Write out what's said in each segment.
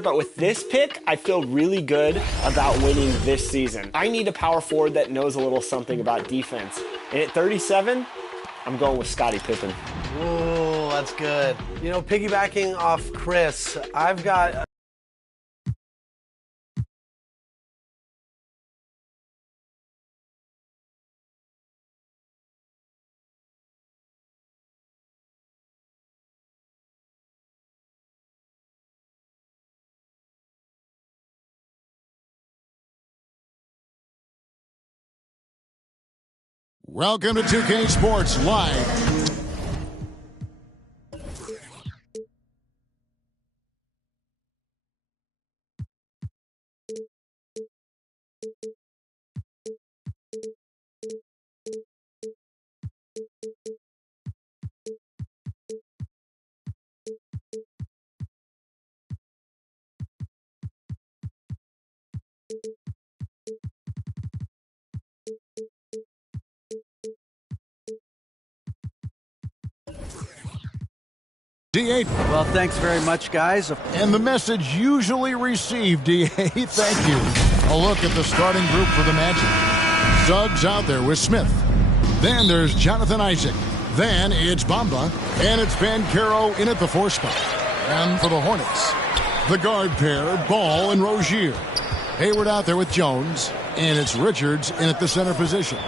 But with this pick, I feel really good about winning this season. I need a power forward that knows a little something about defense. And at 37, I'm going with Scottie Pippen. Ooh, that's good. You know, piggybacking off Chris, I've got... Welcome to 2K Sports Live. D8. Well, thanks very much, guys. And the message usually received, D8. Thank you. A look at the starting group for the Magic. Suggs out there with Smith. Then there's Jonathan Isaac. Then it's Bamba. And it's Banchero in at the 4 spot. And for the Hornets, the guard pair, Ball and Rozier. Hayward out there with Jones. And it's Richards in at the center position.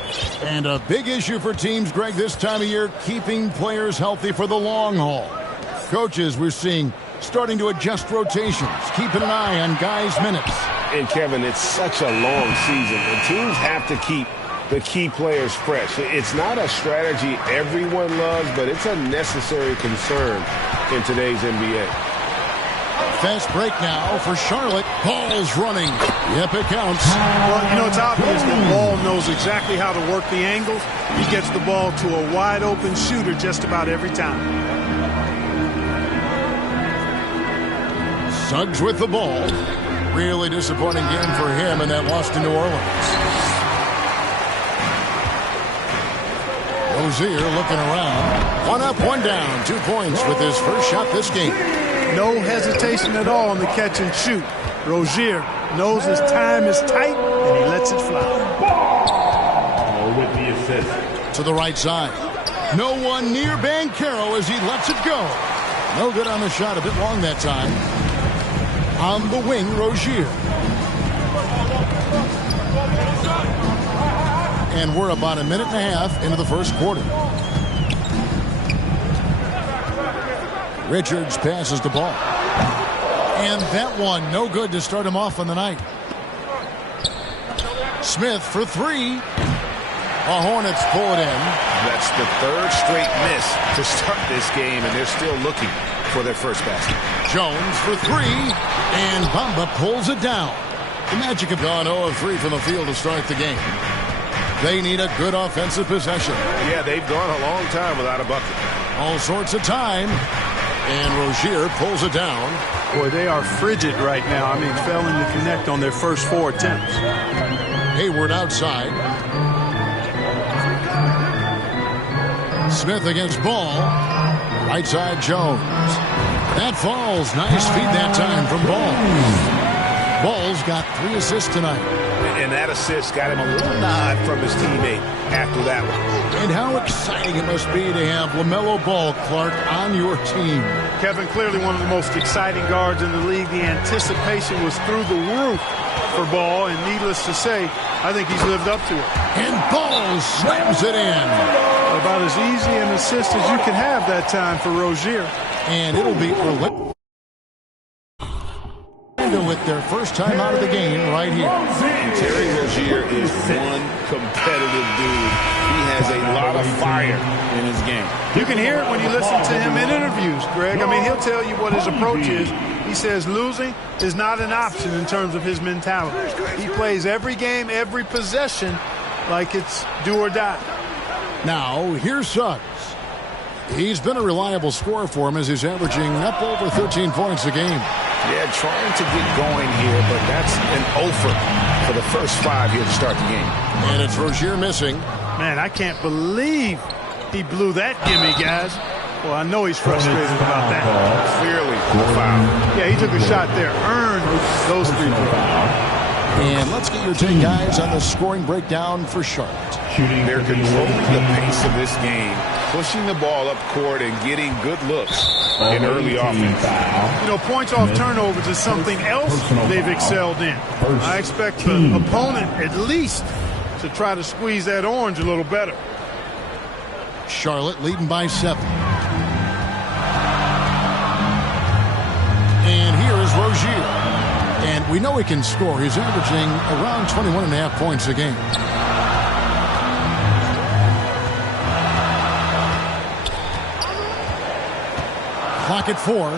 And a big issue for teams, Greg, this time of year, keeping players healthy for the long haul. Coaches, we're seeing, starting to adjust rotations, keeping an eye on guys' minutes. And, Kevin, it's such a long season. The teams have to keep the key players fresh. It's not a strategy everyone loves, but it's a necessary concern in today's NBA. Fast break now for Charlotte. Ball's running. Yep, it counts. Well, you know, it's obvious that Ball knows exactly how to work the angles. He gets the ball to a wide-open shooter just about every time. Suggs with the ball. Really disappointing game for him in that loss to New Orleans. Rozier looking around. 1 up, 1 down. 2 points with his first shot this game. No hesitation at all on the catch and shoot. Rozier knows his time is tight, and he lets it fly. With the assist. To the right side. No one near Banchero as he lets it go. No good on the shot. A bit long that time. On the wing, Rozier. And we're about a minute and a half into the first quarter. Richards passes the ball. And that one, no good to start him off on the night. Smith for 3. The Hornets pull it in. That's the 3rd straight miss to start this game, and they're still looking for their first basket. Jones for 3. And Bamba pulls it down. The Magic have gone 0 of 3 from the field to start the game. They need a good offensive possession. Yeah, they've gone a long time without a bucket. All sorts of time. And Rozier pulls it down. Boy, they are frigid right now. I mean, failing to connect on their first 4 attempts. Hayward outside. Smith against Ball. Right side, Jones. That falls. Nice feed that time from Ball. Ball's got 3 assists tonight. And that assist got him a little nod from his teammate after that one. And how exciting it must be to have LaMelo Ball, Clark, on your team. Kevin, clearly one of the most exciting guards in the league. The anticipation was through the roof for Ball, and needless to say, I think he's lived up to it. And Ball slams it in. About as easy an assist as you can have that time for Rozier. And it'll be Orlando with their first time out of the game right here. And Terry Rozier is one competitive dude. He has a lot of fire in his game. You can hear it when you listen to him in interviews, Greg. I mean, he'll tell you what his approach is. He says losing is not an option in terms of his mentality. He plays every game, every possession like it's do or die. Now, here's Suggs. He's been a reliable scorer for him as he's averaging up over 13 points a game. Yeah, trying to get going here, but that's an offer for the first 5 here to start the game. And it's Rozier missing. Man, I can't believe he blew that gimme, guys. Well, I know he's frustrated about that. Clearly a foul. Yeah, he took a shot there. Earned those 3 points. And let's get your take, guys, on the scoring breakdown for Charlotte. They're controlling the pace of this game, pushing the ball up court and getting good looks in early offense. You know, points off turnovers is something else they've excelled in. I expect the opponent at least to try to squeeze that orange a little better. Charlotte leading by 7. And here is Rozier. And we know he can score. He's averaging around 21.5 points a game. Clock at 4.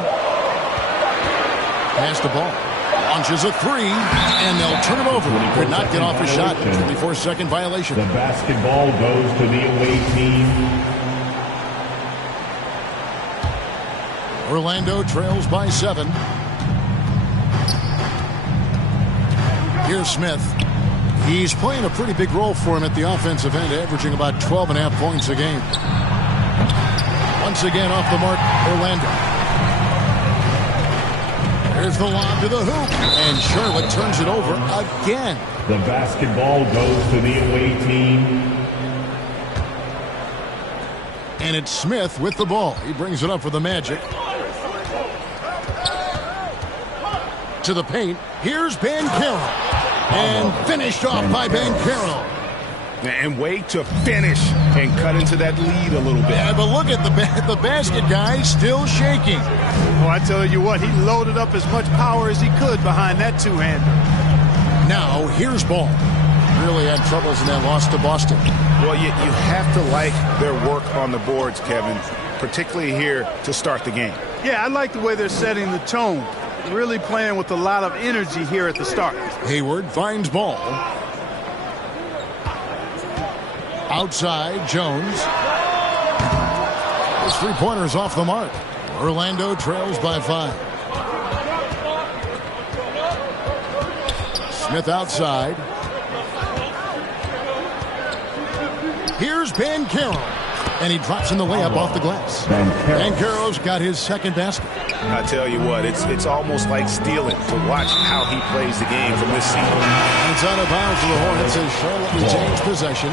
Pass the ball. Launches a 3. And they'll turn it over. Could not get off a shot. 24-second violation. The basketball goes to the away team. Orlando trails by 7. Here's Smith. He's playing a pretty big role for him at the offensive end, averaging about 12.5 points a game. Once again off the mark, Orlando. There's the lob to the hoop, and Charlotte turns it over again. The basketball goes to the away team. And it's Smith with the ball. He brings it up for the Magic. To the paint. Here's Banchero. And finished off by Banchero. And way to finish and cut into that lead a little bit. Yeah, but look at the basket, guys, still shaking. Oh, I tell you what, he loaded up as much power as he could behind that two-hander. Now, here's Ball. Really had troubles in that loss to Boston. Well, you have to like their work on the boards, Kevin, particularly here to start the game. Yeah, I like the way they're setting the tone. Really playing with a lot of energy here at the start. Hayward finds Ball. Outside, Jones. His 3-pointer's off the mark. Orlando trails by 5. Smith outside. Here's Banchero. And he drops in the layup off the glass. Banchero's got his second basket. I tell you what, it's almost like stealing to watch how he plays the game from this season. And it's out of bounds for the Hornets as Charlotte retains possession.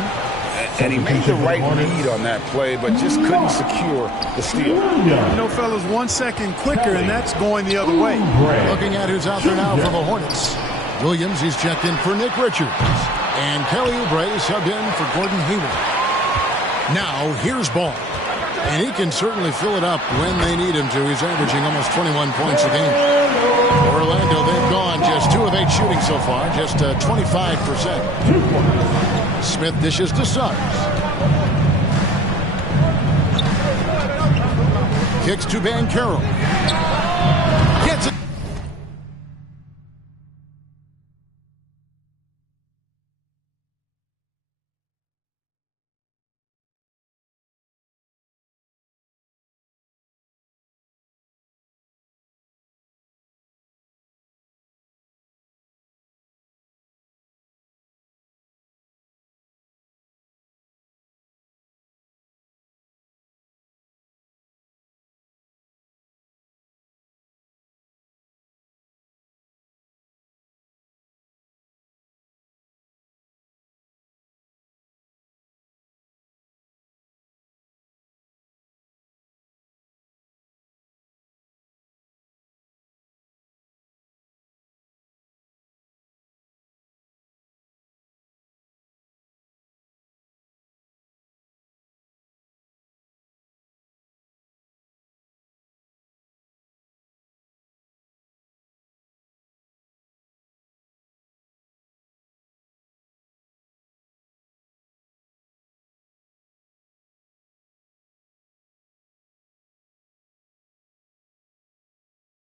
And he made the right read on that play, but just couldn't secure the steal. You know, fellas, 1 second quicker, and that's going the other way. Looking at who's out there now for the Hornets. Williams, he's checked in for Nick Richards. And Kelly Oubre subbed in for Gordon Hayward. Now, here's Ball. And he can certainly fill it up when they need him to. He's averaging almost 21 points a game. Orlando, they've gone just 2 of 8 shooting so far, just 25%. Smith dishes to Suggs. Kicks to Banchero. Gets it.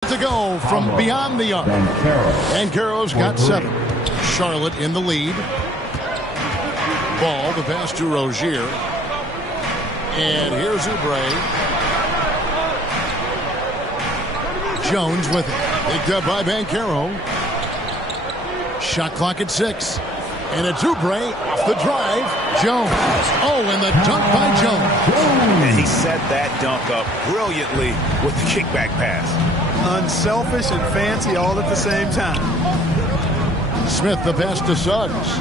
To go from beyond the arc. Banchero's got 7. Charlotte in the lead. Ball, the pass to Rozier. And here's Oubre. Jones with it. Picked up by Banchero. Shot clock at 6. And it's Oubre off the drive. Jones. Oh, and the dunk by Jones. And he set that dunk up brilliantly with the kickback pass. Unselfish and fancy all at the same time. Smith the pass to Suggs.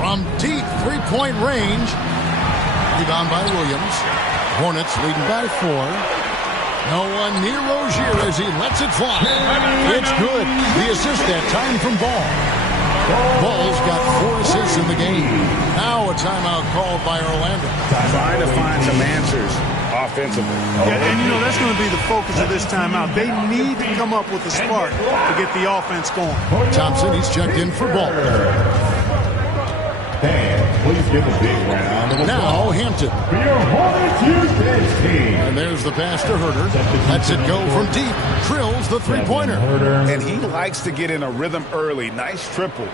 From deep three-point range. Rebound by Williams. Hornets leading by 4. No one near Rozier as he lets it fly. It's good. The assist that time from Ball. Ball's got 4 assists in the game. Now a timeout called by Orlando. Trying to find some answers offensively. Yeah, and, that's going to be the focus of this timeout. They need to come up with a spark to get the offense going. Thompson, he's checked in for Ball. Please give a big round of applause. Now Hampton. For your Hornets Youth team. And there's the pass to Herter. Lets it go from deep. Drills the three-pointer. And he likes to get in a rhythm early. Nice triple.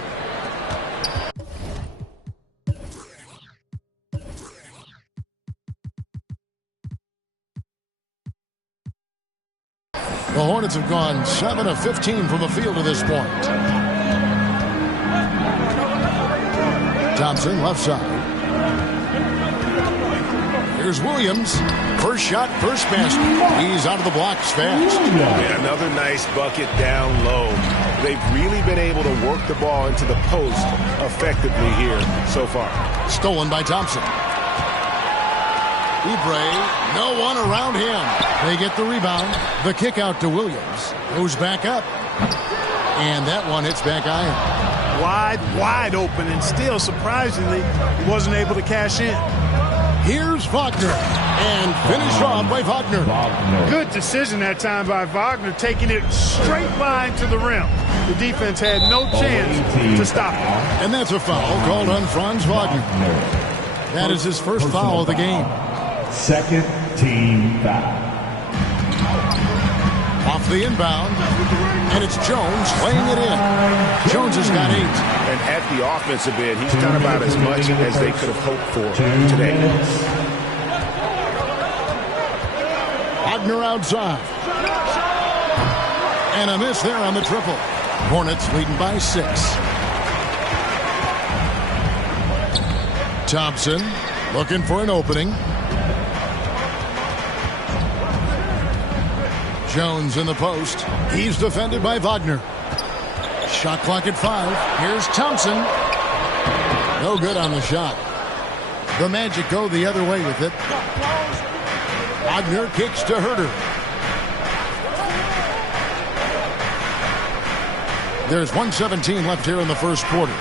The Hornets have gone 7 of 15 from the field to this point. Thompson, left side. Here's Williams. First shot, first basket. He's out of the blocks fast. Yeah, another nice bucket down low. They've really been able to work the ball into the post effectively here so far. Stolen by Thompson. Oubre, no one around him. They get the rebound. The kick out to Williams. Goes back up. And that one hits back iron. Wide open, and still, surprisingly, he wasn't able to cash in. Here's Wagner, and finished off by Wagner. Good decision that time by Wagner, taking it straight line to the rim. The defense had no chance to stop it. And that's a foul called on Franz Wagner. That is his first foul of the game. Second team foul. Off the inbound, and it's Jones laying it in. Jones has got 8. And at the offensive end, he's done about as much as they could have hoped for today. Wagner outside. And a miss there on the triple. Hornets leading by 6. Thompson looking for an opening. Jones in the post. He's defended by Wagner. Shot clock at 5. Here's Thompson. No good on the shot. The Magic go the other way with it. Wagner kicks to Herter. There's 1:17 left here in the first quarter.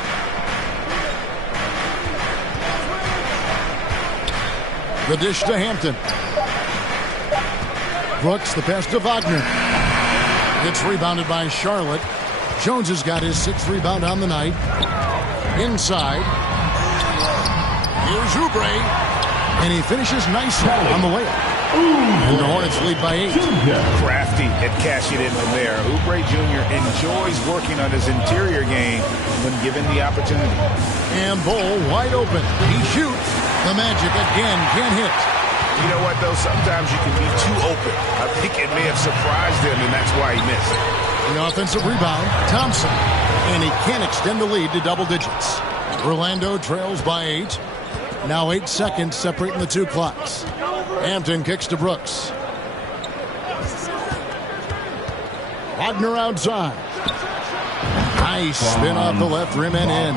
The dish to Hampton. Brooks, the pass to Wagner. It's rebounded by Charlotte. Jones has got his 6th rebound on the night. Inside. Here's Oubre. And he finishes nicely on the layup. And the Hornets lead by 8. Crafty at cashing in from there. Oubre Jr. enjoys working on his interior game when given the opportunity. And Bull wide open. He shoots. The Magic again can't hit. You know what, though? Sometimes you can be too open. I think it may have surprised him, and that's why he missed. The offensive rebound, Thompson. And he can't extend the lead to double digits. Orlando trails by 8. Now 8 seconds separating the 2 clocks. Hampton kicks to Brooks. Wagner outside. Nice spin off the left rim and in.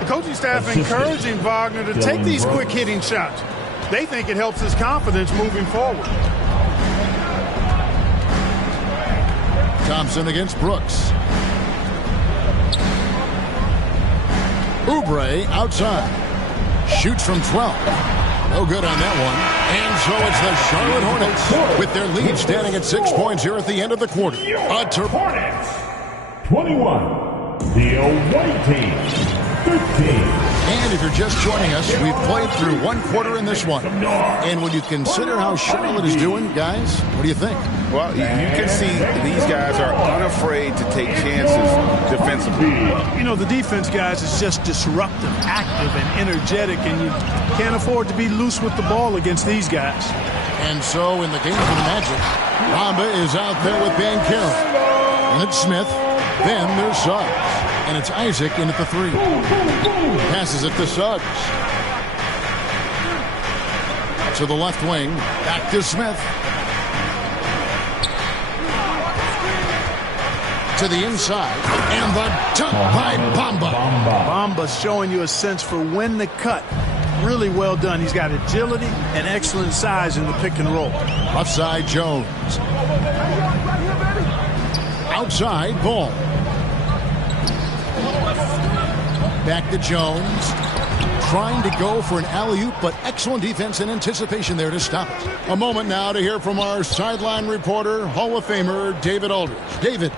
The coaching staff encouraging Wagner to take these quick hitting shots. They think it helps his confidence moving forward. Thompson against Brooks. Oubre outside. Shoots from 12. No good on that one. And so it's the Charlotte Hornets with their lead standing at 6 points here at the end of the quarter. Hornets 21. The away team 15. And if you're just joining us, we've played through 1 quarter in this one. And when you consider how Charlotte is doing, guys, what do you think? Well, you can see these guys are unafraid to take chances defensively. Well, the defense, guys, is just disruptive, active, and energetic, and you can't afford to be loose with the ball against these guys. And so in the game for the Magic, Ramba is out there with Bankero. And it's Smith. Then there's Suggs. And it's Isaac in at the 3. Passes it to Suggs. To the left wing. Back to Smith. To the inside. And the dunk by Bamba. Bamba's showing you a sense for when to cut. Really well done. He's got agility and excellent size in the pick and roll. Offside Jones. Outside Ball. Back to Jones. Trying to go for an alley-oop, but excellent defense and anticipation there to stop it. A moment now to hear from our sideline reporter, Hall of Famer David Aldridge. David.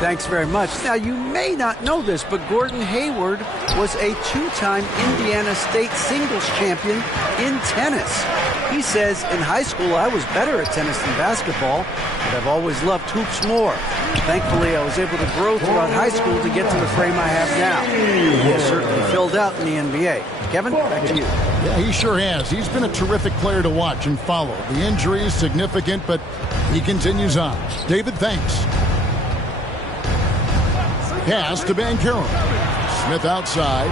Thanks very much. Now, you may not know this, but Gordon Hayward was a 2-time Indiana State singles champion in tennis. He says, in high school, I was better at tennis than basketball, but I've always loved hoops more. Thankfully, I was able to grow throughout high school to get to the frame I have now. He has certainly filled out in the NBA. Kevin, back to you. Yeah, he sure has. He's been a terrific player to watch and follow. The injury is significant, but he continues on. David, thanks. Pass to Banchero. Smith outside.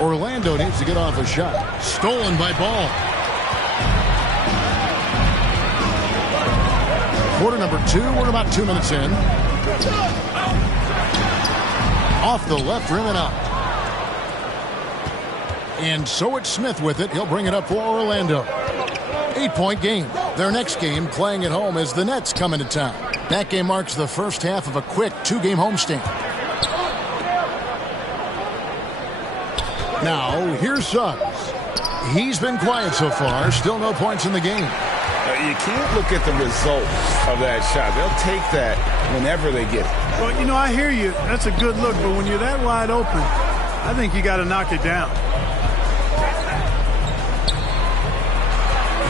Orlando needs to get off a shot. Stolen by Ball. Quarter number 2. We're about 2 minutes in. Off the left rim and out. And so it's Smith with it. He'll bring it up for Orlando. 8-point game. Their next game, playing at home, as the Nets come into town. That game marks the first half of a quick 2-game homestand. Now, here's Suggs. He's been quiet so far. Still no points in the game. You can't look at the result of that shot. They'll take that whenever they get it. Well, you know, I hear you. That's a good look, but when you're that wide open, I think you got to knock it down.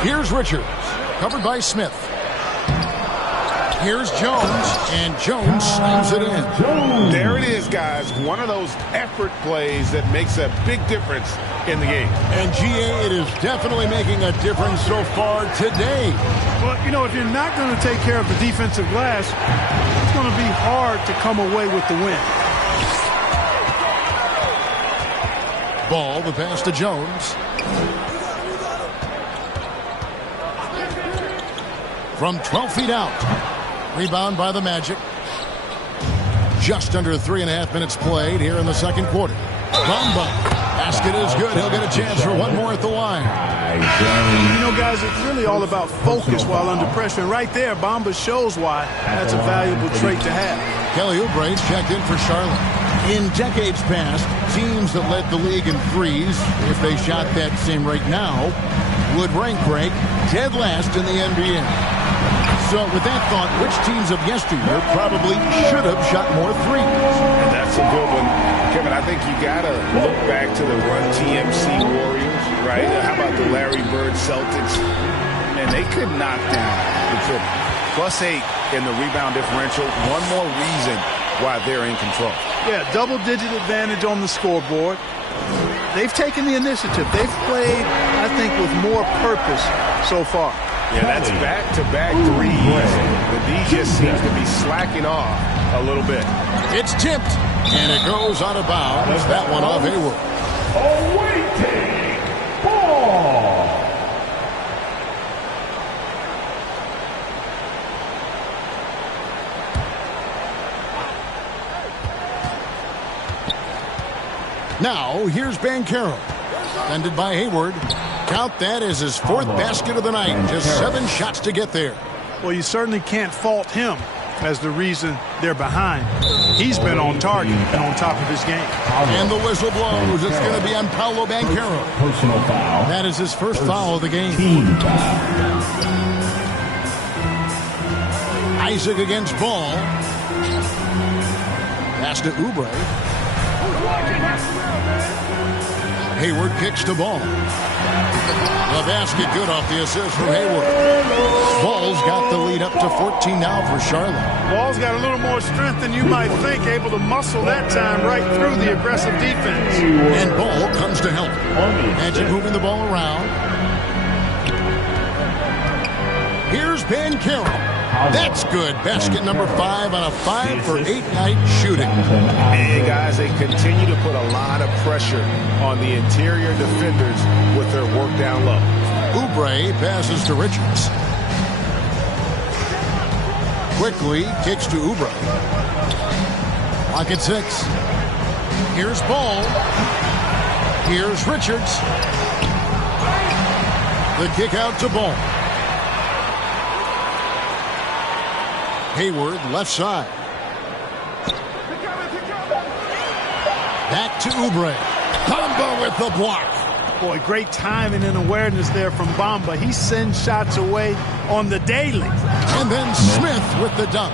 Here's Richards, covered by Smith. Here's Jones, and Jones slams it in. There it is, guys. One of those effort plays that makes a big difference in the game. And, GA, it is definitely making a difference so far today. Well, you know, if you're not going to take care of the defensive glass, it's going to be hard to come away with the win. Ball, the pass to Jones. From 12 feet out. Rebound by the Magic. Just under 3.5 minutes played here in the second quarter. Bamba. Basket is good. He'll get a chance for one more at the line. You know, guys, it's really all about focus while under pressure. And right there, Bamba shows why that's a valuable trait to have. Kelly Oubre's checked in for Charlotte. In decades past, teams that led the league in threes, if they shot that same rate now, would rank break dead last in the NBA. So with that thought, which teams of yesteryear probably should have shot more threes? And that's a good one. Kevin, I think you got to look back to the Run TMC Warriors, right? How about the Larry Bird Celtics? Man, they could knock down the triple. +8 in the rebound differential. One more reason why they're in control. Yeah, double-digit advantage on the scoreboard. They've taken the initiative. They've played, I think, with more purpose so far. Yeah, that's back-to-back threes. The D just seems to be slacking off a little bit. It's tipped, and it goes out of bounds. That one off Hayward. Awaiting ball. Now, here's Banchero. Defended by Hayward. Count that as his 4th basket of the night. Just 7 shots to get there. Well, you certainly can't fault him as the reason they're behind. He's been on target and on top of his game. And the whistle blows. It's going to be on Paolo Banchero. Personal foul. That is his first foul of the game. Team foul. Isaac against Ball. Pass to Oubre. Hayward kicks the ball. The basket good off the assist from Hayward. Ball's got the lead up to 14 now for Charlotte. Ball's got a little more strength than you might think, able to muscle that time right through the aggressive defense. And Ball comes to help. Magic moving the ball around. Bancaro. That's good. Basket number 5 on a 5 for 8 night shooting. And guys, they continue to put a lot of pressure on the interior defenders with their work down low. Oubre passes to Richards. Quickly kicks to Oubre. Clock at 6. Here's Ball. Here's Richards. The kick out to Ball. Hayward, left side. Back to Oubre. Bamba with the block. Boy, great timing and awareness there from Bamba. He sends shots away on the daily. And then Smith with the dunk.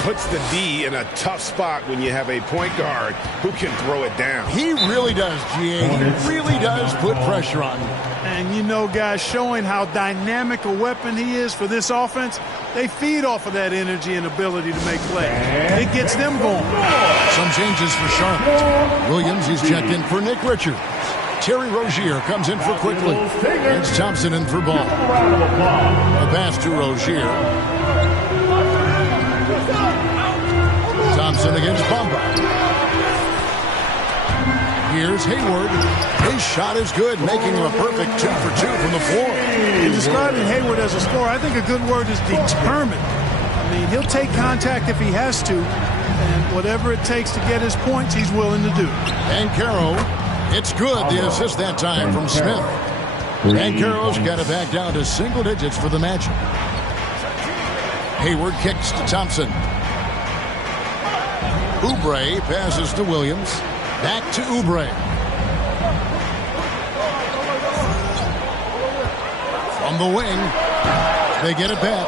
Puts the D in a tough spot when you have a point guard who can throw it down. He really does, GA. He really does put pressure on him. And you know, guys, showing how dynamic a weapon he is for this offense, they feed off of that energy and ability to make plays. It gets them going. Some changes for Charlotte. Williams, he's checked in for Nick Richards. Terry Rozier comes in for Quickly. It's Thompson in for Ball. A pass to Rozier. Thompson against Bamba. Here's Hayward. His shot is good, making him a perfect 2 for 2 from the floor. In describing Hayward as a scorer, I think a good word is determined. I mean, he'll take contact if he has to, and whatever it takes to get his points, he's willing to do. Bancaro, it's good. The assist that time from Smith. Bancaro's got it back down to single digits for the Magic. Hayward kicks to Thompson. Oubre passes to Williams. Back to Oubre. From the wing, they get it back.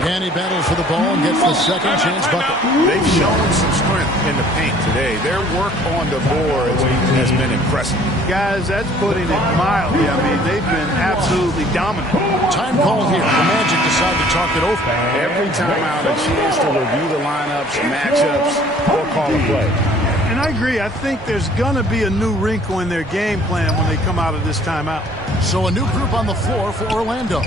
And he battles for the ball and gets the second chance bucket. They've shown some strength in the paint today. Their work on the boards has been impressive. Guys, that's putting it mildly. I mean, they've been absolutely dominant. Time call here. The Magic decide to talk it over. Every time out, a chance to review the lineups, matchups, or call a play. And I agree. I think there's going to be a new wrinkle in their game plan when they come out of this timeout. So a new group on the floor for Orlando.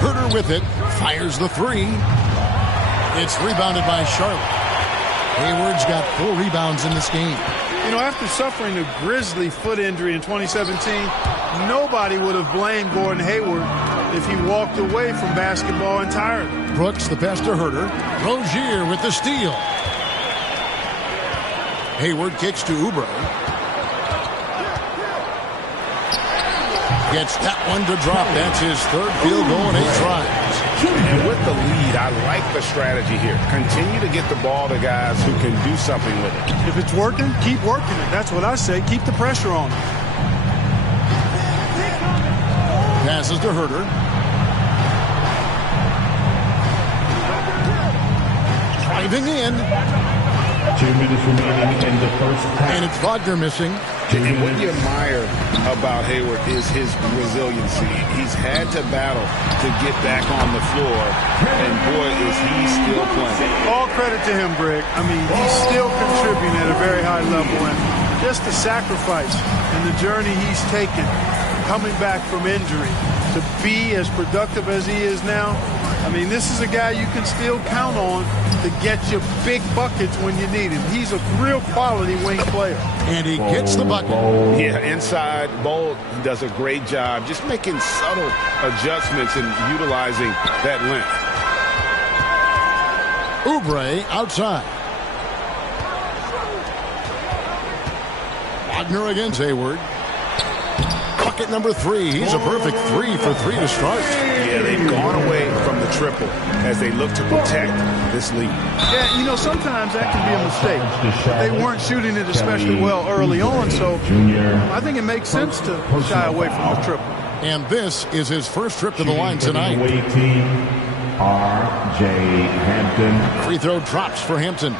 Herter with it. Fires the 3. It's rebounded by Charlotte. Hayward's got 4 rebounds in this game. You know, after suffering a grisly foot injury in 2017, nobody would have blamed Gordon Hayward if he walked away from basketball entirely. Brooks, the pass to Herter. Rozier with the steal. Hayward kicks to Oubre. Gets that one to drop. That's his 3rd field goal in 8 tries. And with the lead, I like the strategy here. Continue to get the ball to guys who can do something with it. If it's working, keep working it. That's what I say. Keep the pressure on it. Passes to Herter. Driving in. 2 minutes remaining in the first half. And it's Wagner missing. And what you admire about Hayward is his resiliency. He's had to battle to get back on the floor, and boy, is he still playing. All credit to him, Greg. I mean, he's still contributing at a very high level, and just the sacrifice and the journey he's taken coming back from injury to be as productive as he is now. I mean, this is a guy you can still count on to get you big buckets when you need him. He's a real quality wing player. And he gets the bucket. Yeah, inside, Bolt does a great job just making subtle adjustments and utilizing that length. Oubre outside. Wagner against Hayward. Bucket number 3. He's a perfect 3 for 3 to start. Yeah, they've gone away from the triple as they look to protect this lead. Yeah, you know, sometimes that can be a mistake. They weren't shooting it especially well early on, so I think it makes sense to shy away from the triple. And this is his first trip to the line tonight. Away team, R.J. Hampton. Free throw drops for Hampton.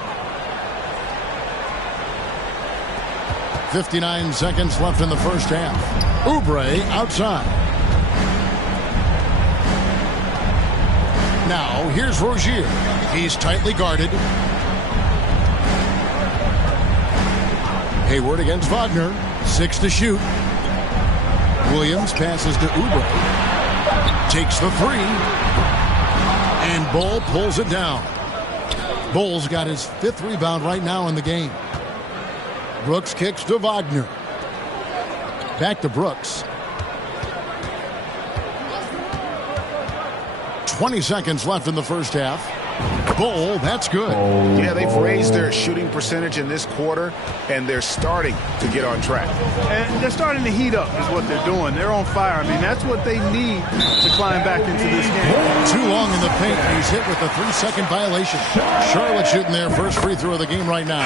59 seconds left in the first half. Oubre outside. Now, here's Rozier. He's tightly guarded. Hayward against Wagner. 6 to shoot. Williams passes to Oubre. Takes the 3. And Bull pulls it down. Bull's got his 5th rebound right now in the game. Brooks kicks to Wagner. Back to Brooks. 20 seconds left in the first half. Bull, that's good. Yeah, they've raised their shooting percentage in this quarter, and they're starting to get on track. And they're starting to heat up is what they're doing. They're on fire. I mean, that's what they need to climb back into this game. Too long in the paint, and he's hit with a 3-second violation. Charlotte shooting their first free throw of the game right now.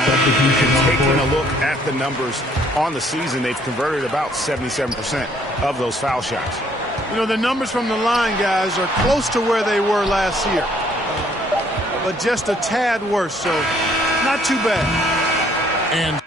Taking a look at the numbers on the season, they've converted about 77% of those foul shots. You know, the numbers from the line, guys, are close to where they were last year. But just a tad worse, so not too bad. And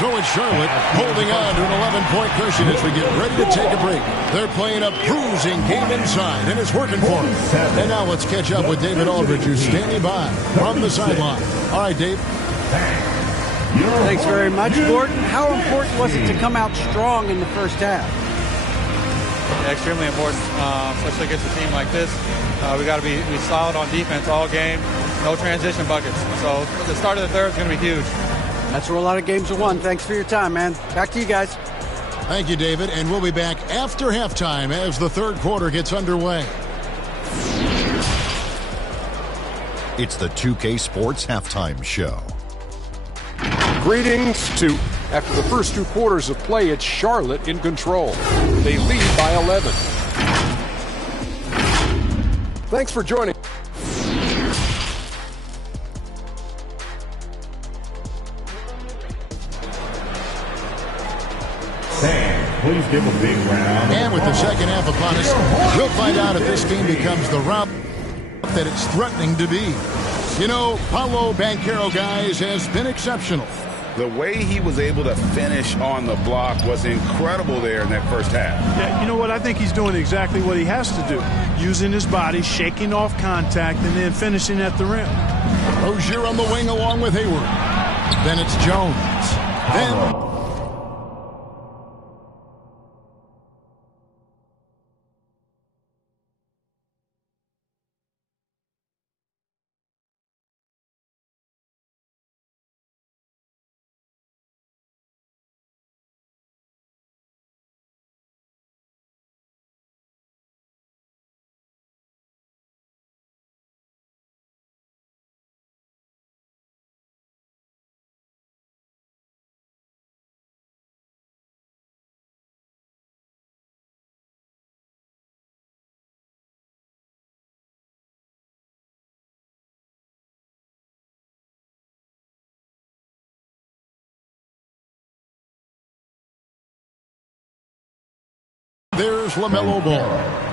So it's Charlotte holding on to an 11-point cushion as we get ready to take a break. They're playing a bruising game inside, and it's working for them. And now let's catch up with David Aldridge, who's standing by from the sideline. All right, Dave. Thanks very much, Gordon. How important was it to come out strong in the first half? Yeah, extremely important, especially against a team like this. We got to be solid on defense all game. No transition buckets. So the start of the third is going to be huge. That's where a lot of games are won. Thanks for your time, man. Back to you guys. Thank you, David. And we'll be back after halftime as the third quarter gets underway. It's the 2K Sports Halftime Show. Greetings to, after the first two quarters of play, it's Charlotte in control. They lead by 11. Thanks for joining. Please give a big round. And with the second half upon us, we'll find out if this game becomes the route that it's threatening to be. You know, Paolo Banchero, guys, has been exceptional. The way he was able to finish on the block was incredible there in that first half. Yeah, you know what? I think he's doing exactly what he has to do. Using his body, shaking off contact, and then finishing at the rim. Rozier on the wing along with Hayward. Then it's Jones. Then there's LaMelo Ball.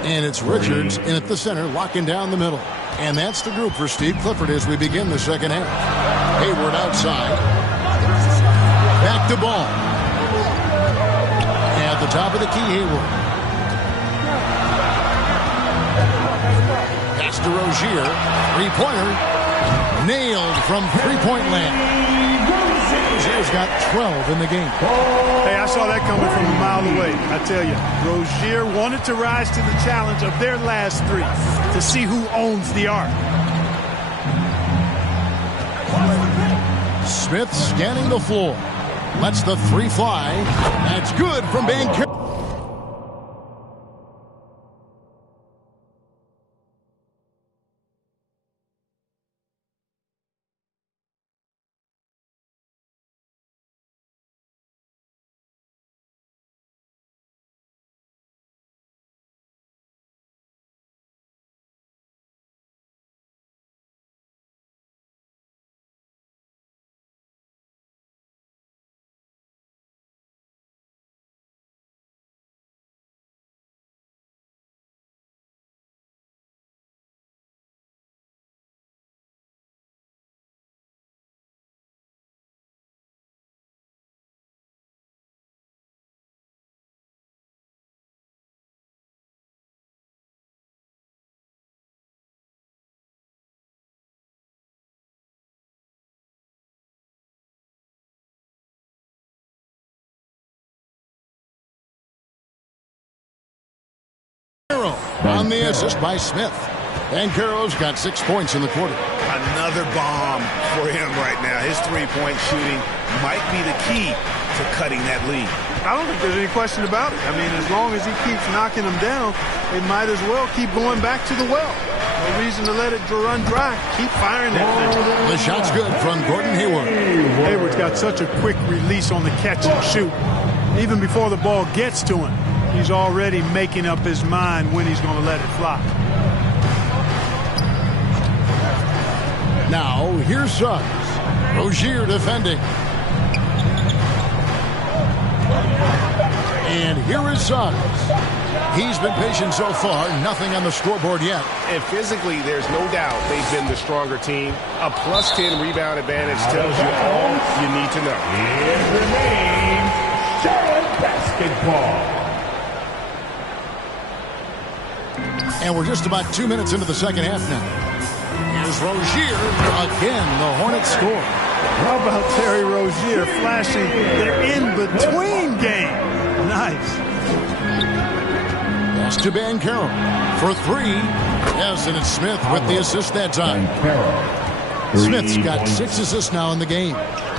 And it's Richards in at the center, locking down the middle. And that's the group for Steve Clifford as we begin the second half. Hayward outside. Back to Ball. At the top of the key, Hayward. Pass to Rozier. Three-pointer. Nailed from three-point land. Rozier's got 12 in the game. Hey, I saw that coming from a mile away. I tell you, Rozier wanted to rise to the challenge of their last three to see who owns the arc. Smith scanning the floor. Lets the three fly. That's good from Banchero. On the assist by Smith. Banchero's got 6 points in the quarter. Another bomb for him right now. His three-point shooting might be the key to cutting that lead. I don't think there's any question about it. I mean, as long as he keeps knocking them down, they might as well keep going back to the well. No reason to let it run dry. Keep firing that thing. The shot's good from Gordon Hayward. Hayward's got such a quick release on the catch and shoot. Even before the ball gets to him, he's already making up his mind when he's going to let it fly. Now, here's Suggs. Rozier defending. And here is Suggs. He's been patient so far, nothing on the scoreboard yet. And physically, there's no doubt they've been the stronger team. A plus 10 rebound advantage tells you all you need to know. It remains Charlotte basketball. And we're just about 2 minutes into the second half now. Here's Rozier. Again, the Hornets score. How about Terry Rozier flashing the in-between game? Nice. Pass to Banchero for three. Yes, and it's Smith with the assist that time. Smith's got 6 assists now in the game.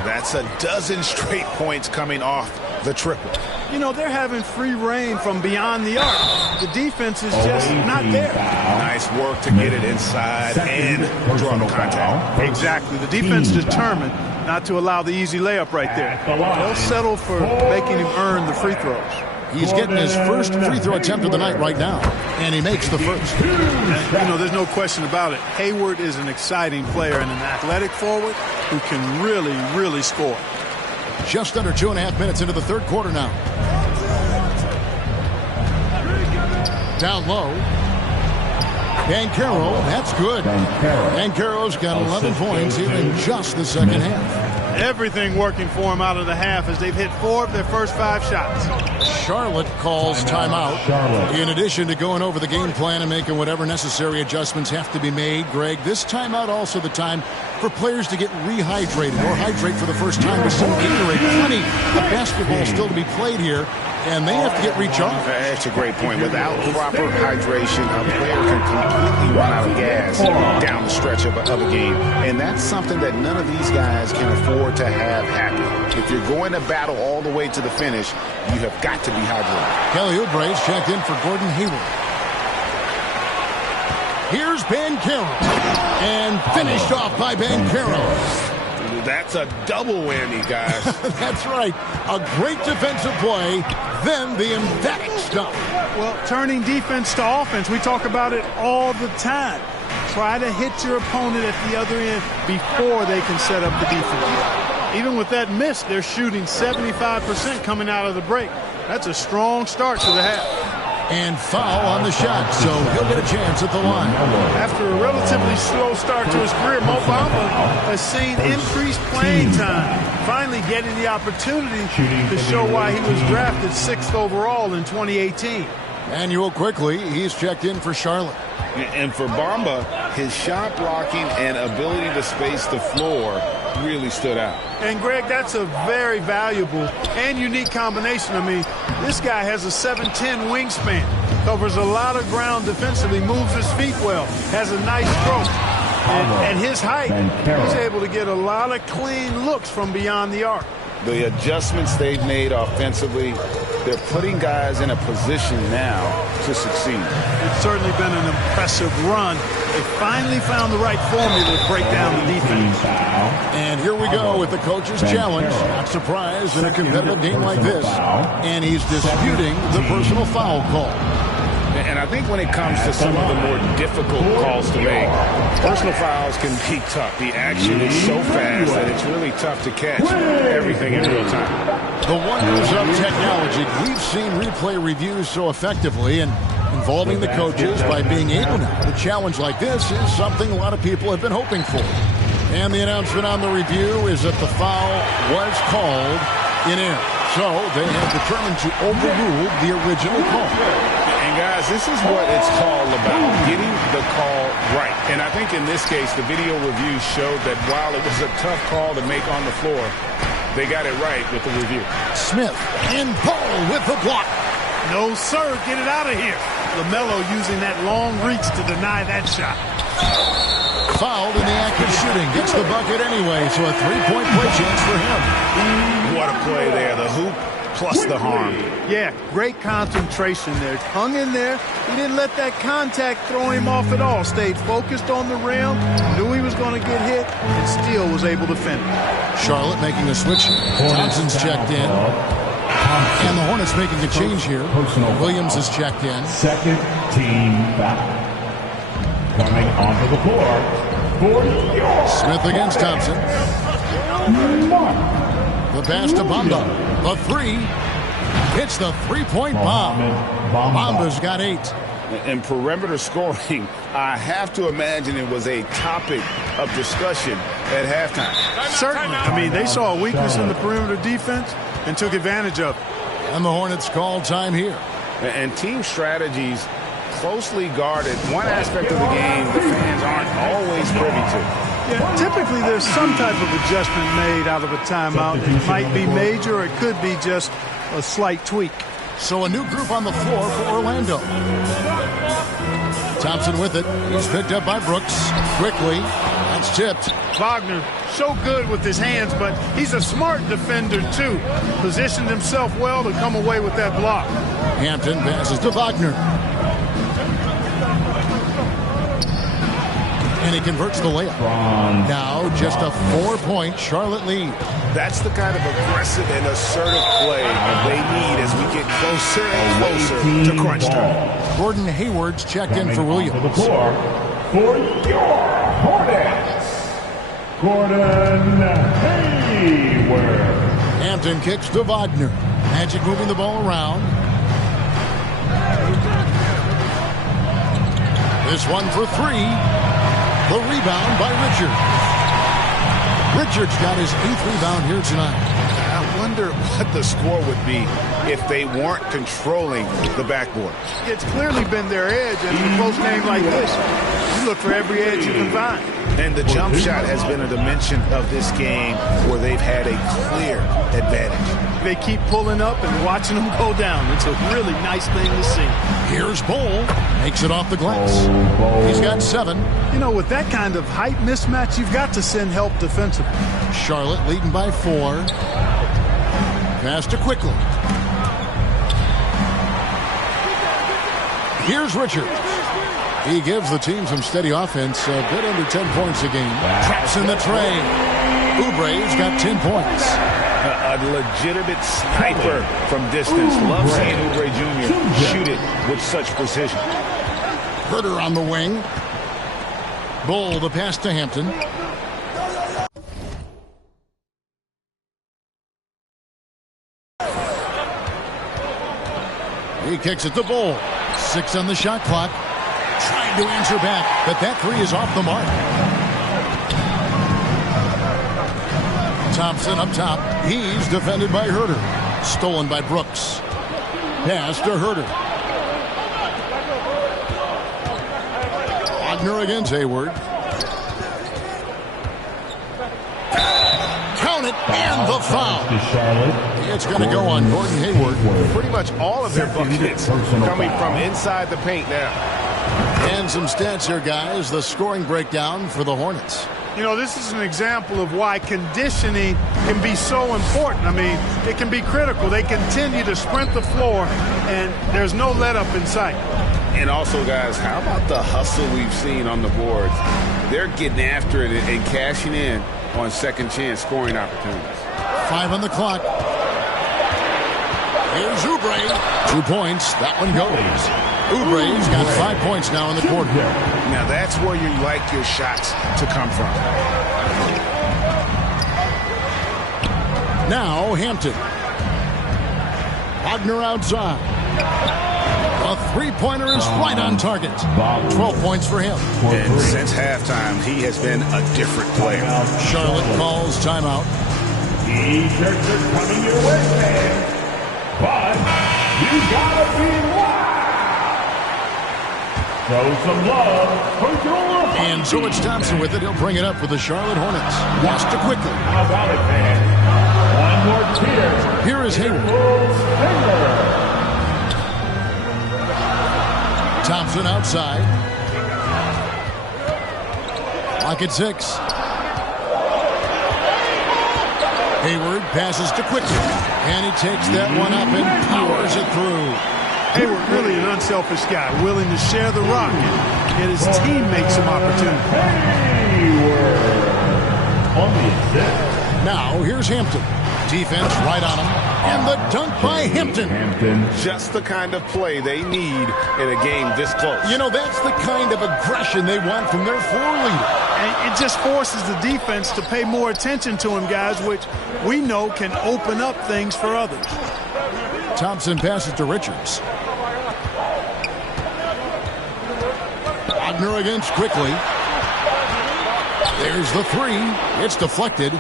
That's a dozen straight points coming off the triple. You know, they're having free reign from beyond the arc. The defense is just not there. Nice work to get it inside and draw no contact. Exactly. The defense determined not to allow the easy layup right there. They'll settle for making him earn the free throws. He's getting his first free throw attempt of the night right now, and he makes the first. And, you know, there's no question about it. Hayward is an exciting player and an athletic forward who can really, really score. Just under 2.5 minutes into the third quarter now. Down low. Banchero, that's good. Banchero's got 11 points here in just the second half. Everything working for him out of the half as they've hit 4 of their first 5 shots. Charlotte calls timeout. In addition to going over the game plan and making whatever necessary adjustments have to be made, Greg, this timeout also the time for players to get rehydrated or hydrate for the first time with some Gatorade. Plenty of basketball still to be played here, and they have to get recharged. That's a great point. Without proper hydration, a player can completely run out of gas down the stretch of a game. And that's something that none of these guys can afford to have happen. If you're going to battle all the way to the finish, you have got to be hydrated. Kelly Oubre's checked in for Gordon Hayward. Here's Banchero. And finished off by Banchero. That's a double whammy, guys. That's right. A great defensive play, then the emphatic stuff. Well, turning defense to offense, we talk about it all the time. Try to hit your opponent at the other end before they can set up the defense. Even with that miss, they're shooting 75% coming out of the break. That's a strong start to the half. And foul on the shot, so he'll get a chance at the line. After a relatively slow start to his career, Mo Bamba has seen increased playing time, finally getting the opportunity to show why he was drafted 6th overall in 2018. Manuel quickly, he's checked in for Charlotte. And for Bamba, his shot blocking and ability to space the floor really stood out. And, Greg, that's a very valuable and unique combination. I mean, this guy has a 7'10" wingspan, covers a lot of ground defensively, moves his feet well, has a nice stroke. And at his height, he's able to get a lot of clean looks from beyond the arc. The adjustments they've made offensively, they're putting guys in a position now to succeed. It's certainly been an impressive run. They finally found the right formula to break down the defense. And here we go with the coach's challenge. Not surprised in a competitive game like this. And he's disputing the personal foul call. And I think when it comes to some of the more difficult calls to make, personal fouls can be tough. The action is so fast that it's really tough to catch everything in real time. The wonders of technology. We've seen replay reviews so effectively and involving the coaches by being able now to challenge like this is something a lot of people have been hoping for. And the announcement on the review is that the foul was called in air. So they have determined to overrule the original call. Guys, this is what it's all about, getting the call right. And I think in this case, the video review showed that while it was a tough call to make on the floor, they got it right with the review. Smith and Paul with the block. No, sir. Get it out of here. LaMelo using that long reach to deny that shot. Fouled in the act of shooting. Gets the bucket anyway, so a three-point play chance for him. What a play there. The hoop plus the harm. Yeah, great concentration there. Hung in there. He didn't let that contact throw him off at all. Stayed focused on the rim. Knew he was going to get hit and still was able to finish. Charlotte making a switch. Thompson's checked in. And the Hornets making a change here. Williams is checked in. Second team foul. Coming onto the floor for Smith against Thompson. The pass to Bamba. The three. It's the three-point bomb. Bamba's got 8. And perimeter scoring, I have to imagine it was a topic of discussion at halftime. Certainly. I mean, they saw a weakness in the perimeter defense and took advantage of it. And the Hornets call time here. And team strategies closely guarded. One aspect of the game the fans aren't always privy to. Yeah, typically there's some type of adjustment made out of a timeout. It might be major, or it could be just a slight tweak. So a new group on the floor for Orlando. Thompson with it. He's picked up by Brooks. Quickly. That's tipped. Wagner, so good with his hands, but he's a smart defender, too. Positioned himself well to come away with that block. Hampton passes to Wagner. And he converts the layup. Now just a 4-point Charlotte lead. That's the kind of aggressive and assertive play they need as we get closer and closer to crunch time. Gordon Hayward's checked in for Williams. For your Hornets, Gordon Hayward. Hampton kicks to Wagner. Magic moving the ball around. This one for 3. The rebound by Richard. Richard's got his 8th rebound here tonight. I wonder what the score would be if they weren't controlling the backboard. It's clearly been their edge, and in a close game like this, you look for every edge you can find. And the jump shot has been a dimension of this game where they've had a clear advantage. They keep pulling up and watching them go down. It's a really nice thing to see. Here's Bull. Makes it off the glass. He's got 7. You know, with that kind of height mismatch, you've got to send help defensively. Charlotte leading by 4. Pass to Quickly. Here's Richards. He gives the team some steady offense, a bit under 10 points a game. Traps in the tray. Oubre's got 10 points. A legitimate sniper from distance. Love seeing Oubre Jr. shoot it with such precision. Herter on the wing. Bull the pass to Hampton. He kicks it to Bull. 6 on the shot clock. Trying to answer back, but that 3 is off the mark. Thompson up top. He's defended by Herter. Stolen by Brooks. Pass to Herter. Wagner against Hayward. Count it, and the foul. It's going to go on Gordon Hayward. Pretty much all of their buckets coming from inside the paint now. And some stats here, guys. The scoring breakdown for the Hornets. You know, this is an example of why conditioning can be so important. I mean, it can be critical. They continue to sprint the floor, and there's no let-up in sight. And also, guys, how about the hustle we've seen on the boards? They're getting after it and cashing in on second chance scoring opportunities. 5 on the clock. Here's Oubre. 2 points. That one goes. Oubre's got 5 points now in the quarter. Now that's where you like your shots to come from. Now Hampton. Wagner outside. A 3-pointer is right on target. 12 points for him. And since halftime, he has been a different player. Charlotte calls timeout. T-shirts are coming your way, man. But you gotta be wild. Show some love for your And so it's Thompson with it. He'll bring it up for the Charlotte Hornets. Pass to Quickly. How about it, man? One more cheer. Here is Hayward. Thompson outside. Lock at 6. Hayward passes to Quickly. And he takes that one up and powers it through. Hayward really an unselfish guy, willing to share the rock and get his teammates some opportunity. Hayward on the assist. Now here's Hampton. Defense right on him. And the dunk by Hampton. Just the kind of play they need in a game this close. You know, that's the kind of aggression they want from their floor leader. And it just forces the defense to pay more attention to him, guys, which we know can open up things for others. Thompson passes to Richards. Wagner against quickly. There's the three. It's deflected.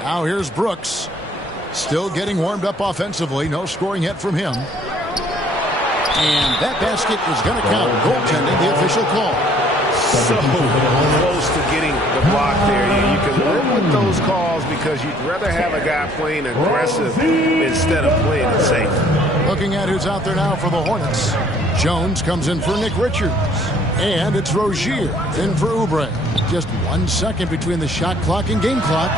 Now here's Brooks. Still getting warmed up offensively. No scoring yet from him. And that basket is going to count. Goaltending, the official call. So close to getting the block there. You can live with those calls because you'd rather have a guy playing aggressive instead of playing it safe. Looking at who's out there now for the Hornets. Jones comes in for Nick Richards. And it's Rozier in for Oubre. Just 1 second between the shot clock and game clock.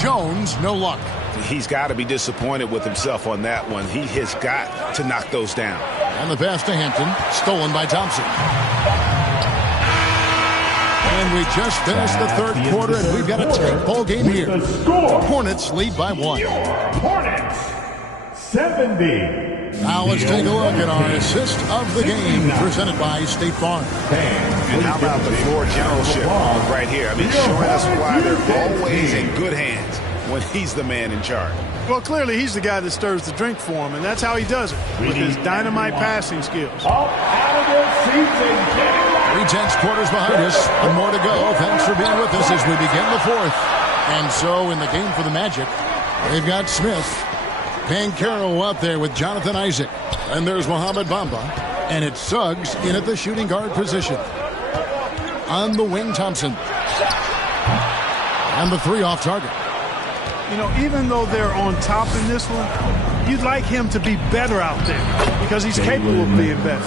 Jones, no luck. He's got to be disappointed with himself on that one. He has got to knock those down. And the pass to Hampton, stolen by Thompson. And we just finished the third quarter, and we've got a tight ball game here. Hornets lead by 1. Hornets, 70. Now let's take a look at our assist of the game, presented by State Farm. And how about the floor generalship right here? I mean, showing us why they're always in good hands when he's the man in charge. Well, clearly he's the guy that stirs the drink for him, and that's how he does it, with his dynamite passing skills. 3 tenths quarters behind us. One more to go. Thanks for being with us as we begin the fourth. And so in the game for the Magic, they've got Smith. Banchero out there with Jonathan Isaac. And there's Mohamed Bamba. And it's Suggs in at the shooting guard position. On the wing, Thompson. And the 3 off target. You know, even though they're on top in this one, you'd like him to be better out there because he's capable of being better.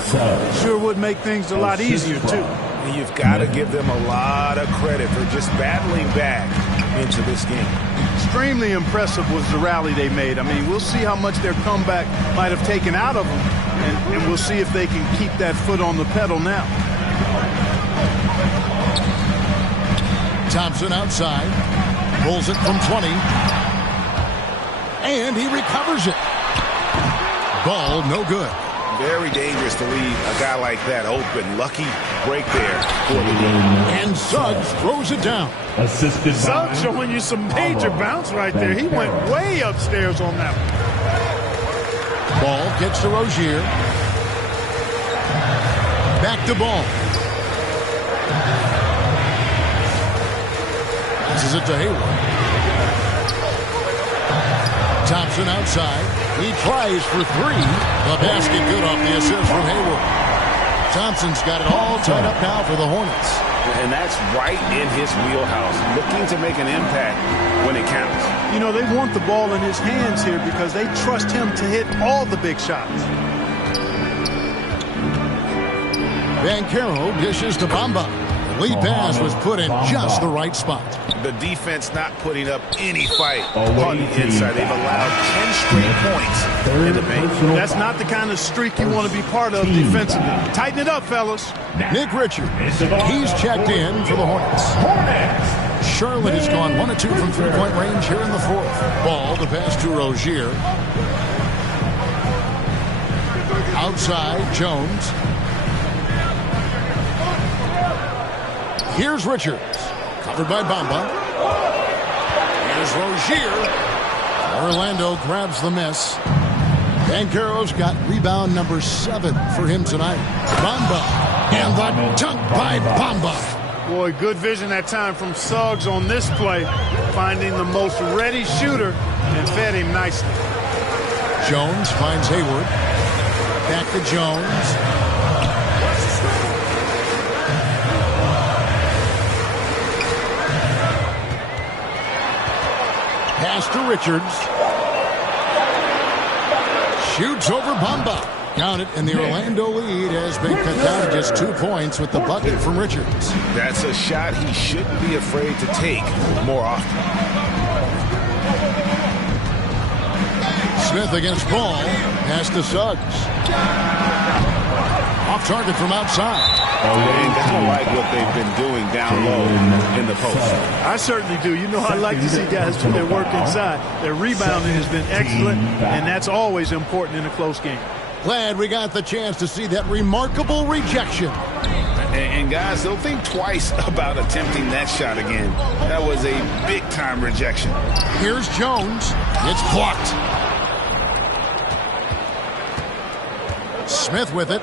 Sure would make things a lot easier, too. And you've got to give them a lot of credit for just battling back into this game. Extremely impressive was the rally they made. I mean, we'll see how much their comeback might have taken out of them, and we'll see if they can keep that foot on the pedal now. Thompson outside. Pulls it from 20. And he recovers it. Ball no good. Very dangerous to leave a guy like that open. Lucky break there for the game. And Suggs throws it down. Assisted Suggs showing you some major bounce right there. He went way upstairs on that one. Ball gets to Rozier. Back to Ball. Passes it to Hayward. Thompson outside. He tries for 3. The basket good off the assist from Hayward. Thompson's got it all tied up now for the Hornets. And that's right in his wheelhouse. Looking to make an impact when it counts. You know, they want the ball in his hands here because they trust him to hit all the big shots. Banchero dishes to Bamba. The lead pass was put in just the right spot. The defense not putting up any fight on the inside. They've allowed 10 straight points in the paint. That's not the kind of streak you want to be part of defensively. Tighten it up, fellas. Nick Richards, he's checked in for the Hornets. Charlotte has gone 1 of 2 from 3-point range here in the fourth. Ball, the pass to Rozier. Outside, Jones. Here's Richards. Covered by Bamba. Here's Rozier. Orlando grabs the miss. Banchero's got rebound number 7 for him tonight. Bamba. And the dunk by Bamba. Boy, good vision that time from Suggs on this play. Finding the most ready shooter and fed him nicely. Jones finds Hayward. Back to Jones. Pass to Richards. Shoots over Bamba. Count it, and the Orlando lead has been cut down to just 2 points with the bucket from Richards. That's a shot he shouldn't be afraid to take more often. Smith against Ball. Pass to Suggs. Off target from outside. And I like what they've been doing down low in the post. I certainly do. You know, I like to see guys do their work inside. Their rebounding has been excellent, and that's always important in a close game. Glad we got the chance to see that remarkable rejection. And guys, they'll think twice about attempting that shot again. That was a big-time rejection. Here's Jones. It's blocked. Smith with it.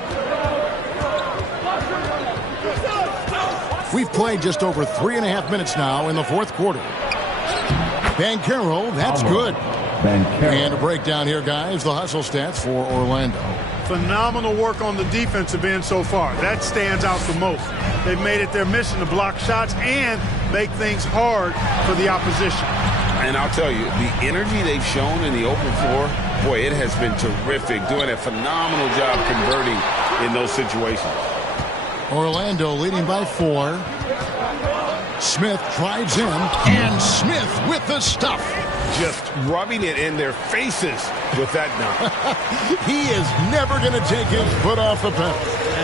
We've played just over 3.5 minutes now in the fourth quarter. Banchero, that's good. And a breakdown here, guys. The hustle stats for Orlando. Phenomenal work on the defensive end so far. That stands out the most. They've made it their mission to block shots and make things hard for the opposition. And I'll tell you, the energy they've shown in the open floor, boy, it has been terrific. Doing a phenomenal job converting in those situations. Orlando leading by 4. Smith drives in, and Smith with the stuff. Just rubbing it in their faces with that dunk. He is never going to take his foot off the pedal.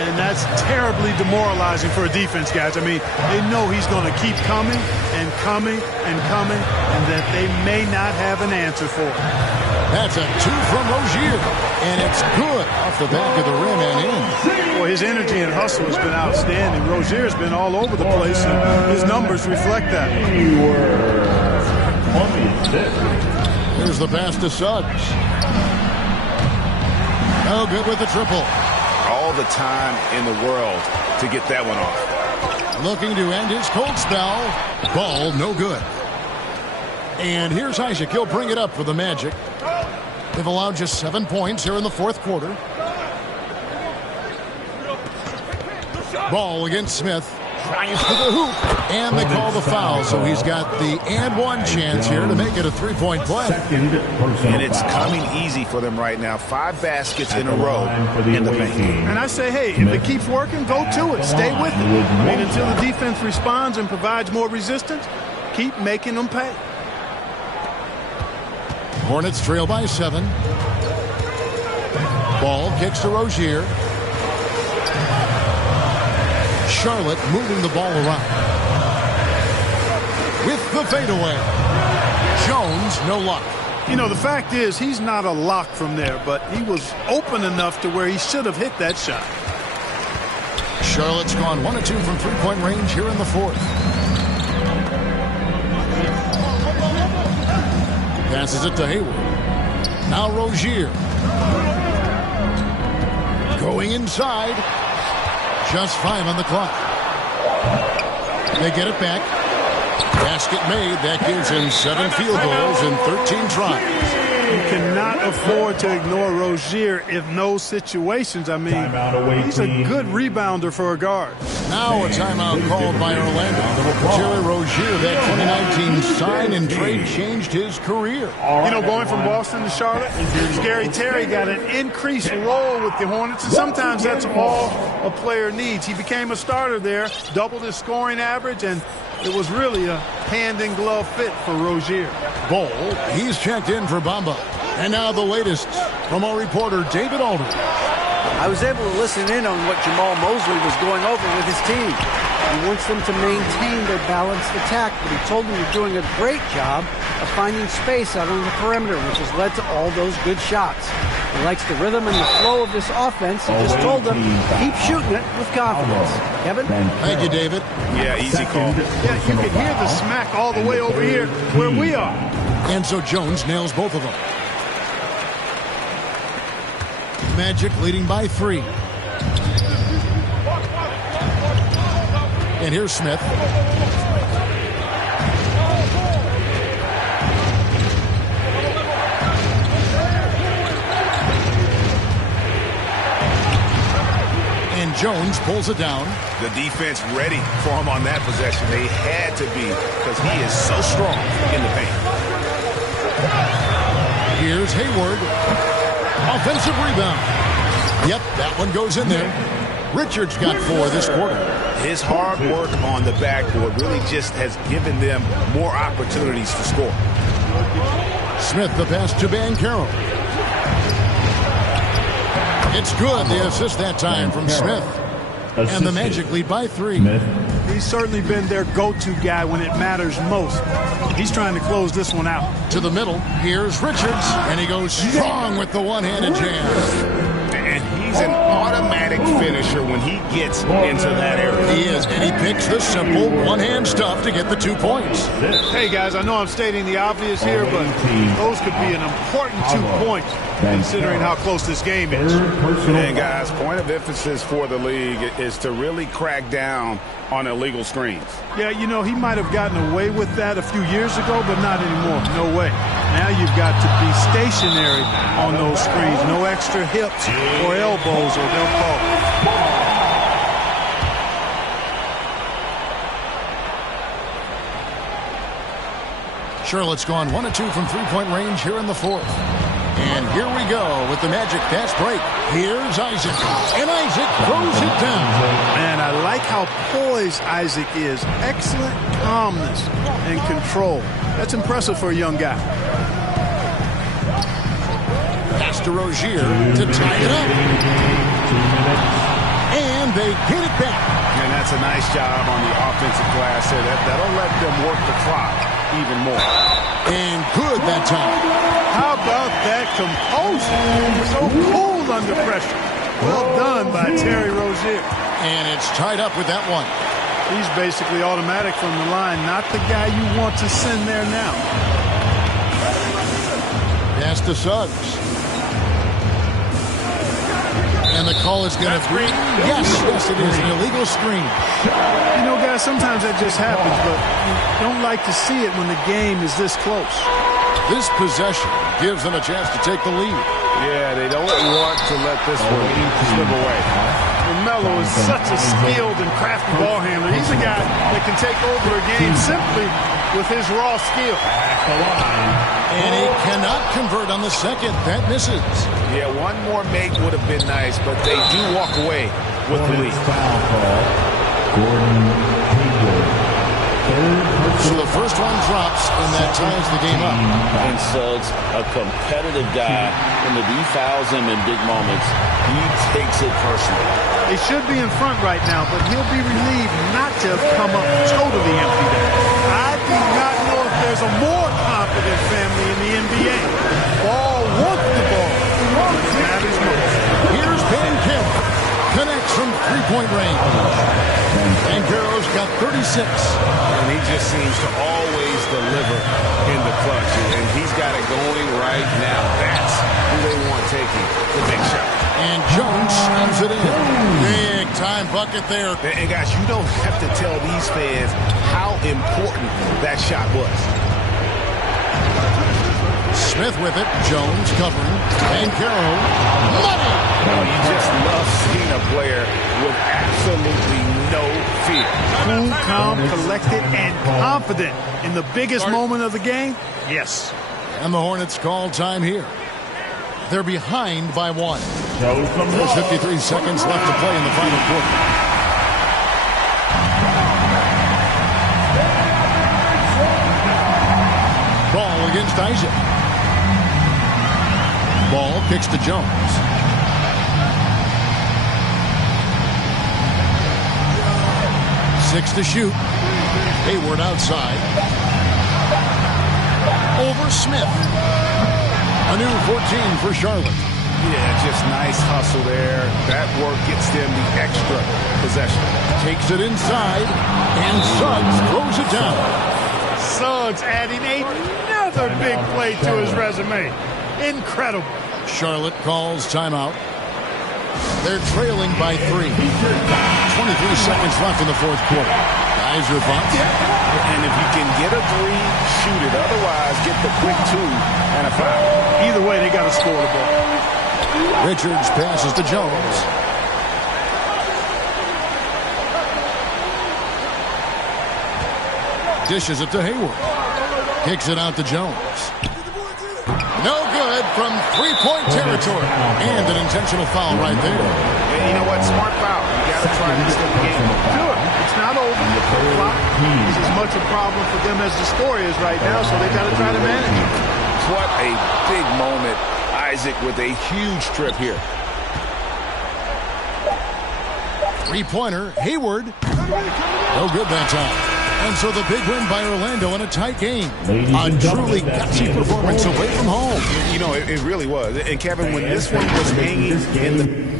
And that's terribly demoralizing for a defense, guys. I mean, they know he's going to keep coming and coming and coming, and that they may not have an answer for it. That's a 2 from Rozier, and it's good off the back of the rim and in. Well, his energy and hustle has been outstanding. Rozier's been all over the place, and his numbers reflect that. Here's the pass to Suggs. Oh, good with the triple. All the time in the world to get that one off. Looking to end his cold spell. Ball, no good. And here's Isaac. He'll bring it up for the Magic. They've allowed just 7 points here in the fourth quarter. Ball against Smith. Drives to the hoop. And they call the foul, so he's got the and one chance here to make it a 3-point play. And it's coming easy for them right now. 5 baskets in a row in the paint. And I say, hey, if it keeps working, go to it. Stay with it. I mean, until the defense responds and provides more resistance, keep making them pay. Hornets trail by 7. Ball kicks to Rozier. Charlotte moving the ball around. With the fadeaway. Jones, no luck. You know, the fact is, he's not a lock from there, but he was open enough to where he should have hit that shot. Charlotte's gone 1 of 2 from three-point range here in the fourth. Passes it to Hayward. Now Rozier. Going inside. Just 5 on the clock. They get it back. Basket made. That gives him 7 field goals in 13 tries. You cannot afford to ignore Rozier in those situations. I mean, he's a good rebounder for a guard. Now a timeout called by Orlando. Jerry Rozier, that 2019 sign and trade changed his career. You know, going from Boston to Charlotte, Scary Terry got an increased role with the Hornets, and sometimes that's all a player needs. He became a starter there, doubled his scoring average, and it was really a hand-in-glove fit for Rozier. Bol, he's checked in for Bamba. And now the latest from our reporter, David Aldridge. I was able to listen in on what Jamal Mosley was going over with his team. He wants them to maintain their balanced attack, but he told them they're doing a great job of finding space out on the perimeter, which has led to all those good shots. He likes the rhythm and the flow of this offense. He just told them, keep shooting it with confidence. Kevin? Thank you, David. Yeah, easy call. Yeah, you can hear the smack all the way over here where we are. And so Jones nails both of them. Magic leading by 3. And here's Smith. And Jones pulls it down. The defense ready for him on that possession. They had to be, because he is so strong in the paint. Here's Hayward. Offensive rebound. Yep, that one goes in there. Richards got 4 this quarter. His hard work on the backboard really just has given them more opportunities to score. Smith, the pass to Banchero. It's good. The assist that time from Smith. And the Magic lead by 3. He's certainly been their go-to guy when it matters most. He's trying to close this one out. To the middle. Here's Richards. And he goes strong with the one-handed jam. And he He's an automatic finisher when he gets into that area. He is, and he picks the simple one-hand stuff to get the 2 points. Hey, guys, I know I'm stating the obvious here, but those could be an important 2 points considering how close this game is. And, guys, point of emphasis for the league is to really crack down on illegal screens. Yeah, you know, he might have gotten away with that a few years ago, but not anymore. No way. Now you've got to be stationary on those screens. No extra hips or elbows or they'll call. Charlotte's gone 1 of 2 from three-point range here in the fourth. And here we go with the Magic fast break. Here's Isaac. And Isaac throws it down. Man, I like how poised Isaac is. Excellent calmness and control. That's impressive for a young guy. Pass to Rozier to tie it up. And they get it back. And that's a nice job on the offensive glass there. That'll let them work the clock even more. And good that time. How about that composure? So cool under pressure. Well done by Terry Rozier. And it's tied up with that one. He's basically automatic from the line, not the guy you want to send there now. Pass to Suggs. And the call is going to be, yes, it is an illegal screen. You know, guys, sometimes that just happens, but you don't like to see it when the game is this close. This possession gives them a chance to take the lead. Yeah, they don't want to let this one slip away. And Melo is such a skilled and crafty ball handler. He's a guy that can take over a game simply with his raw skill. And he cannot convert on the second. That misses. Yeah, one more make would have been nice, but they do walk away with the lead. So the first one drops, and that ties the game up. And Suggs, a competitive guy, and if he fouls him in big moments, he takes it personally. They should be in front right now, but he'll be relieved not to have come up totally empty there. I do not know if there's a more confident family in the NBA. Ball wants the ball. It matters most. Here's Ben Kemp. Connects from three-point range. And Garrow's got 36. And he just seems to always deliver in the clutch. And he's got it going right now. That's who they want taking the big shot. And Jones slams it in. Big time bucket there. And guys, you don't have to tell these fans how important that shot was. Smith with it. Jones covering. And Garrow. Money! You just love seeing a player with absolutely no fear. Cool, calm, collected, and confident in the biggest moment of the game. Yes. And the Hornets call time here. They're behind by 1. There's 53 seconds left to play in the final quarter. Ball against Isaac. Ball kicks to Jones. Six to shoot. Hayward outside. Over Smith. A new 14 for Charlotte. Yeah, just nice hustle there. That work gets them the extra possession. Takes it inside, and Suggs throws it down. Suggs adding another big play to his resume. Incredible. Charlotte calls timeout. They're trailing by 3. 23 seconds left in the fourth quarter. Guys are bumped. And if you can get a 3, shoot it. Otherwise, get the quick 2 and a foul. Either way, they got to score the ball. Richards passes to Jones. Dishes it to Hayward. Kicks it out to Jones. No good from three-point territory. And an intentional foul right there. And you know what? Smart foul. You got to try to extend the game. Do it. It's not over. The clock is as much a problem for them as the score is right now, so they got to try to manage it. What a big moment. Isaac with a huge trip here. Three-pointer, Hayward. No good that time. And so the big win by Orlando in a tight game. A truly gutsy performance away from home. You know, it really was. And Kevin, when this one was hanging in the...